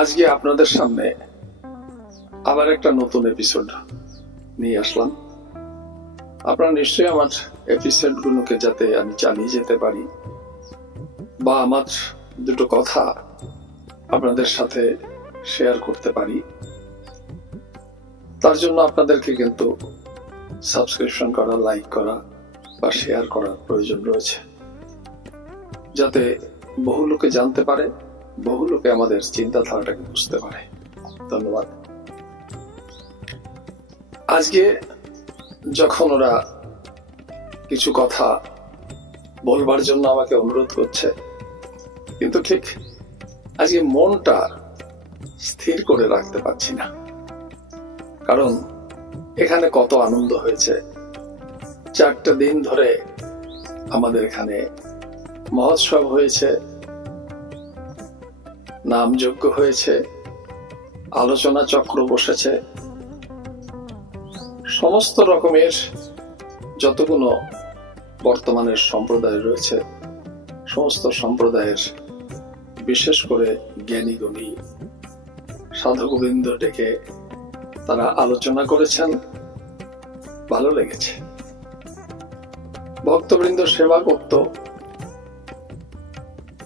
আজকে আপনাদের সামনে আবার একটা নতুন এপিসোড নিয়ে আসলাম। আপনারা নিশ্চয়ই আমার এপিসোডগুলোকে যাতে আমি চালিয়ে যেতে পারি বা আমার দুটো কথা আপনাদের সাথে শেয়ার করতে পারি, তার জন্য আপনাদেরকে কিন্তু সাবস্ক্রিপশন করা লাইক করা বা শেয়ার করার প্রয়োজন রয়েছে। যাতে বহু লোকে জানতে পারে বহু লোকে আমাদের চিন্তাধারাটাকে বুঝতে পারে। ধন্যবাদ। আজকে যখন ওরা কিছু কথা বলবার জন্য আমাকে অনুরোধ করছে, কিন্তু ঠিক আজকে মনটা স্থির করে রাখতে পারছি না। কারণ এখানে কত আনন্দ হয়েছে। চারটা দিন ধরে আমাদের এখানে মহোৎসব হয়েছে। নামযজ্ঞ হয়েছে, আলোচনা চক্র বসেছে। সমস্ত রকমের যতগুলো বর্তমানের সম্প্রদায় রয়েছে, সমস্ত সম্প্রদায়ের বিশেষ করে জ্ঞানী গুণী সাধকবৃন্দ ডেকে তারা আলোচনা করেছেন, ভালো লেগেছে। ভক্তবৃন্দ সেবা করত,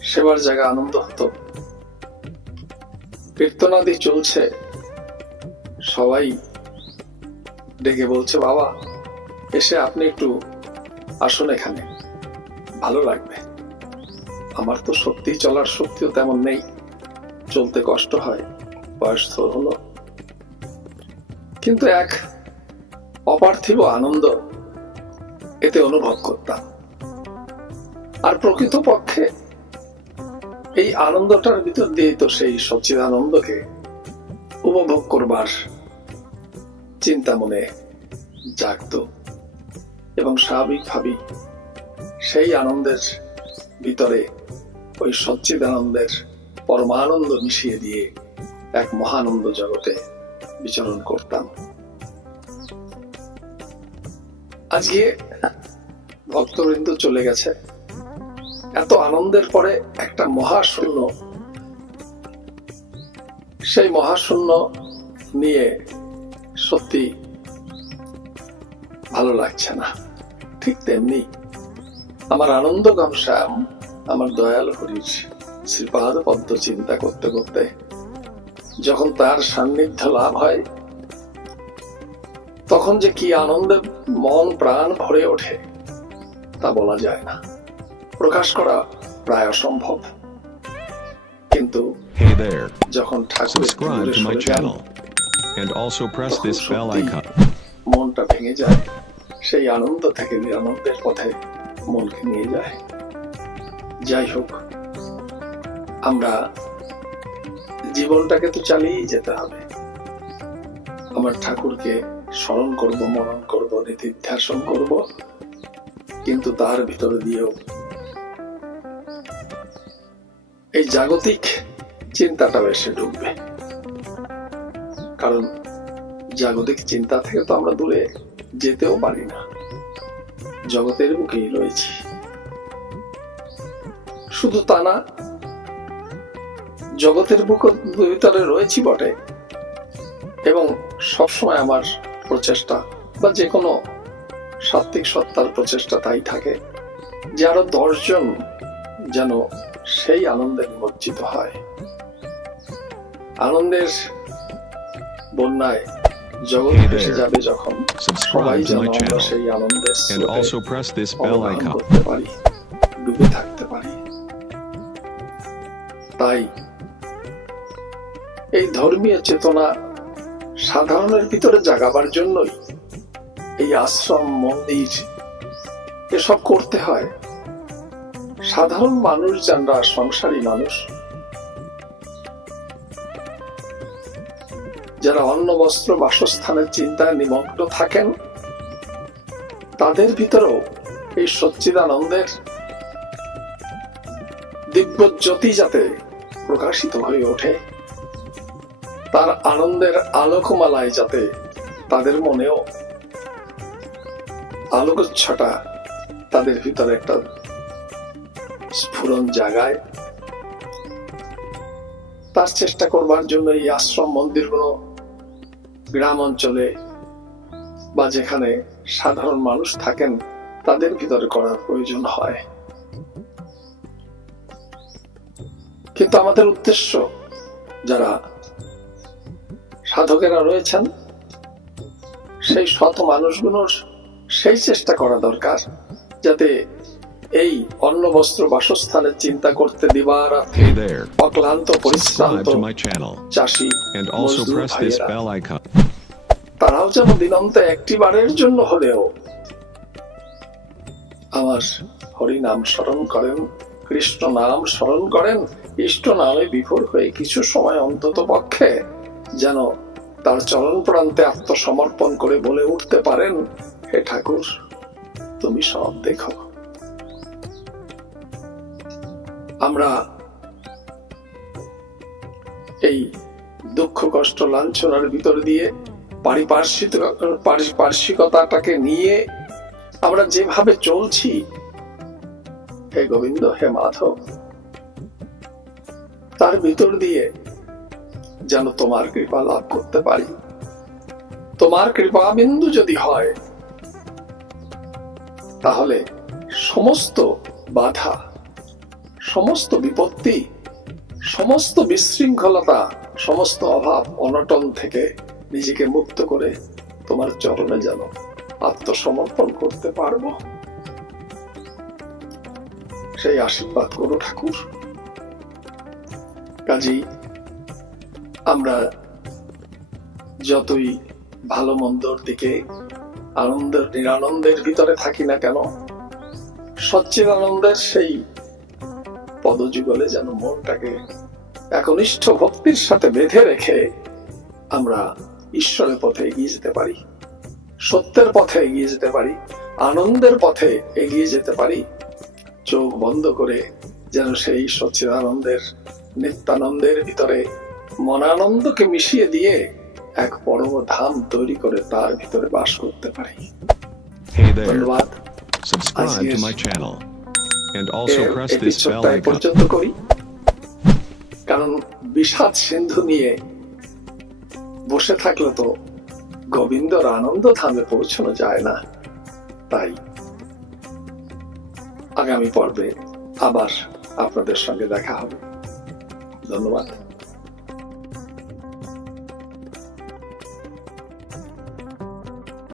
সেবার জায়গা আনন্দ হতো। কীর্তনাদি চলছে। সবাই ডেকে বলছে, বাবা, এসে আপনি একটু আসুন এখানে। ভালো লাগবে। আমার তো সত্যি চলার শক্তিও তেমন নেই। চলতে কষ্ট হয়, বয়স তো হলো। কিন্তু এক অপার্থিব আনন্দ এতে অনুভব করতাম। আর প্রকৃতপক্ষে এই আনন্দটার ভিতর দিয়ে তো সেই সচিদানন্দকে উপভোগ করবার চিন্তা মনে জাগত এবং স্বাভাবিকভাবেই সেই আনন্দের ভিতরে ওই সচ্চিদানন্দের পরমানন্দ মিশিয়ে দিয়ে এক মহানন্দ জগতে বিচরণ করতাম। আজকে ভক্তবৃন্দ চলে গেছে। এত আনন্দের পরে একটা মহাশূন্য, সেই মহাশূন্য নিয়ে সত্যি ভালো লাগছে না। ঠিক তেমনি আমার আনন্দ শ্যাম, আমার দয়াল হরির শ্রীপাদ পদ্ম চিন্তা করতে করতে যখন তার সান্নিধ্য লাভ হয়, তখন যে কি আনন্দে মন প্রাণ ভরে ওঠে তা বলা যায় না। প্রকাশ করা প্রায় অসম্ভব। কিন্তু যখন ঠাকুর and also press this bell icon. মনটা ভেঙে যায়। সেই আনন্দ থেকে নিরানন্দের পথে মনকে নিয়ে যায়। যাই হোক আমরা জীবনটাকে তো চালিয়েই যেতে হবে। আমার ঠাকুরকে স্মরণ করব মনন করব নীতিধ্যাসন করব কিন্তু তার ভিতরে দিয়েও এই জাগতিক চিন্তাটাও এসে ঢুকবে কারণ জাগতিক চিন্তা থেকে তো আমরা দূরে যেতেও পারি না। জগতের বুকেই রয়েছি। শুধু তা না, জগতের বুক ভিতরে রয়েছি বটে। এবং সবসময় আমার প্রচেষ্টা বা যে কোনো সাত্বিক সত্তার প্রচেষ্টা তাই থাকে, যে আরও দশজন যেন সেই আনন্দে নিমজ্জিত হয়। আনন্দের বন্যায় জগৎ ভেসে যাবে যখন সবাই যেন আমরা সেই আনন্দের and স্রোতে also press this bell অবগাহন icon. করতে পারি ডুবে থাকতে পারি। তাই এই ধর্মীয় চেতনা সাধারণের ভিতরে জাগাবার জন্যই এই আশ্রম মন্দির এসব করতে হয়। সাধারণ মানুষ যারা সংসারী মানুষ, যারা অন্ন, বস্ত্র, বাসস্থানের চিন্তায় নিমগ্ন থাকেন, তাদের ভিতরেও এই সচ্চিদানন্দের দিব্য জ্যোতি যাতে প্রকাশিত হয়ে ওঠে, তার আনন্দের আলোকমালায় যাতে তাদের মনেও আলোকচ্ছটা তাদের ভিতরে একটা স্ফুরণ জাগায় তার চেষ্টা করবার জন্য এই আশ্রম মন্দিরগুলো গ্রাম অঞ্চলে বা যেখানে সাধারণ মানুষ থাকেন, তাদের ভিতরে করার প্রয়োজন হয়। কিন্তু আমাদের উদ্দেশ্য, যারা সাধকেরা রয়েছেন, সেই শত মানুষগুলোর সেই চেষ্টা করা দরকার, যাতে এই অন্ন বস্ত্র বাসস্থানের চিন্তা করতে দিবার Hey অক্লান্ত পরিশ্রান্ত চাষি তারাও যেন দিনন্তে একটি বারের জন্য হলেও আমার হরি নাম স্মরণ করেন কৃষ্ণ নাম স্মরণ করেন ইষ্ট নামে বিভোর হয়ে কিছু সময় অন্তত পক্ষে যেন তার চরণ প্রান্তে আত্মসমর্পণ করে বলে উঠতে পারেন হে ঠাকুর তুমি সব দেখো। আমরা এই দুঃখ, কষ্ট, লাঞ্ছনার ভিতর দিয়ে পারিপার্শ্বিক পারিপার্শ্বিকতাটাকে নিয়ে আমরা যেভাবে চলছি, হে গোবিন্দ, হে মাধব, তার ভিতর দিয়ে যেন তোমার কৃপা লাভ করতে পারি। তোমার কৃপা বিন্দু যদি হয়, তাহলে সমস্ত বাধা সমস্ত বিপত্তি, সমস্ত বিশৃঙ্খলতা, সমস্ত অভাব অনটন থেকে নিজেকে মুক্ত করে তোমার চরণে যেন আত্মসমর্পণ করতে পারব। সেই আশীর্বাদ করো ঠাকুর। কাজেই আমরা যতই ভালো মন্দর দিকে, আনন্দের, নিরানন্দের ভিতরে থাকি না কেন সচ্চির আনন্দের সেই পদযুগলে যেন মনটাকে একনিষ্ঠ ভক্তির সাথে বেঁধে রেখে আমরা ঈশ্বরের পথে এগিয়ে যেতে পারি সত্যের পথে এগিয়ে যেতে পারি আনন্দের পথে এগিয়ে যেতে পারি চোখ বন্ধ করে যেন সেই সচ্চিদানন্দের নিত্যানন্দের ভিতরে মনানন্দকে মিশিয়ে দিয়ে এক পরম ধাম তৈরি করে তার ভিতরে বাস করতে পারি। ধন্যবাদ। And also press this bell icon. পর্যন্ত করি। কারণ বিষাদ সিন্ধু নিয়ে বসে থাকলে তো গোবিন্দর আনন্দ ধামে পৌঁছানো যায় না। তাই আগামী পর্বে আবার আপনাদের সঙ্গে দেখা হবে। ধন্যবাদ।